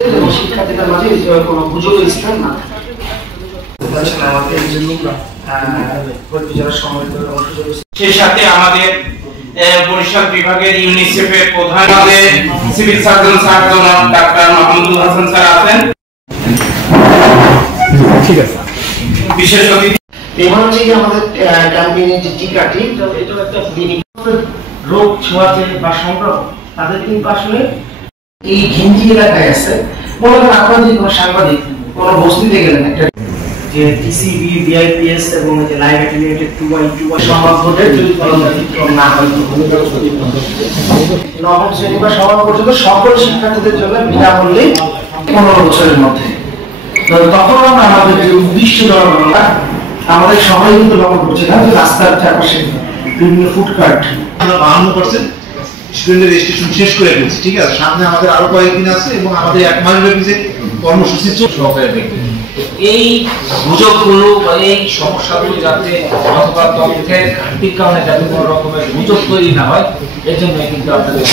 শিক্ষার্থীদের মাঝে কোনো গুজবের স্থান না সেই সাথে আমাদের বরিশাল বিভাগের ইউনিসেফের প্রধান সিভিল সার্জন স্যার জনাব ডাক্তার মাহমুদুল হাসান স্যার আছেন। ঠিক আছে, বিশেষ অতিথি এবার হচ্ছে যে আমাদের ক্যাম্পেইনের যে টিকাটি, এটা একটা রোগ ছোঁয়াচে বা সংক্রমণ তাদের কিন্তু আসলে এই ঘিঞ্জি এলাকায় আছে। মনে করেন আপনারা যদি কোনো সাংবাদিক কোনো বস্তিতে গেলেন, একটা যে টিসিবি বিআইপিএস এবং যে লাইভ অ্যাফিলিয়েটেড 2x2 সমাজবোধের যদি তরঙ্গাচিত্রণ না হয়, নবম শ্রেণী বা সমান পর্যন্ত সকল শিক্ষার্থীদের জন্য বিনামূল্যে 15 বছরের মধ্যে। তখন আমরা আমাদের যে উদ্দিষ্ট জনগণনা আমাদের সবাই কিন্তু লক্ষ্য করছিলাম যে রাস্তার চারপাশে বিভিন্ন ফুডকার্ট 52% স্টুডেন্টের রেজিস্ট্রেশন শেষ করে ফেলছি। ঠিক আছে, সামনে আমাদের আরো কয়েকদিন আছে এবং আমাদের 1 মাস ব্যাপী যে কর্মসূচি সহকারে দেখবে। এই গুজবগুলো বা এই সমস্যাগুলো যাতে অথবা তথ্যের ঘাটতির কারণে যাতে কোনো রকমের গুজব তৈরি না হয়, এর জন্য কিন্তু আপনাদের